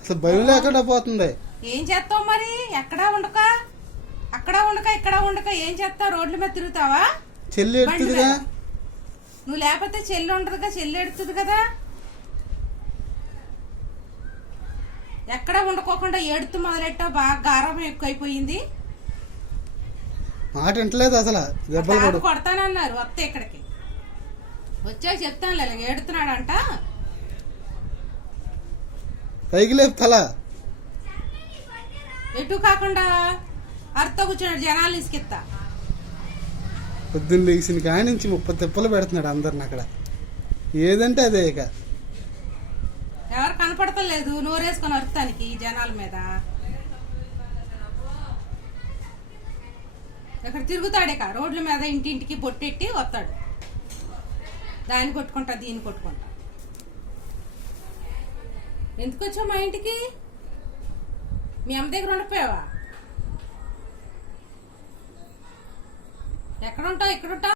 అసలు భయం లేకుండా పోతుంది. ఏం చేస్తావు మరి? ఎక్కడా ఉండక అక్కడ ఉండక ఇక్కడ ఉండక ఏం చేస్తావు? రోడ్ల మీద తిరుగుతావా? చెల్లి ఎడుతుందిగా. నువ్వు లేకపోతే చెల్లి ఉండదుగా, చెల్లి ఎడుతుంది కదా. ఎక్కడ ఉండకోకుండా ఏడుతూ మొదలెట్టావు. బాగా గారం ఎక్కువైపోయింది. మాట వింటలేదు అసలు. దెబ్బలు కొడతానన్నారు. వస్తే ఇక్కడికి వచ్చాక చెప్తాను. ఇలా ఏడుతున్నాడంట. పైకి లేపు తల. ఎటు కాకుండా అర్థ కూర్చున్నాడు. జనాలు ఇసుకెత్తా. పొద్దున్న లేచిన కాడి నుంచి 30 తిప్పలు పెడుతున్నాడు అందరిని అక్కడ. ఏదంటే అదే. ఇక ఎవరు కనపడతలేదు నోరేసుకొని అర్థానికి జనాల మీద. ఇక్కడ తిరుగుతాడు. ఇక రోడ్ల మీద ఇంటింటికి బొట్టెట్టి వస్తాడు. దాన్ని కొట్టుకుంటా దీన్ని కొట్టుకుంటా. ఎందుకు వచ్చావు మా ఇంటికి? మీ అమ్మ దగ్గర ఉండిపోయావా? ఎక్కడ ఉంటావు? ఇక్కడ ఉంటావు?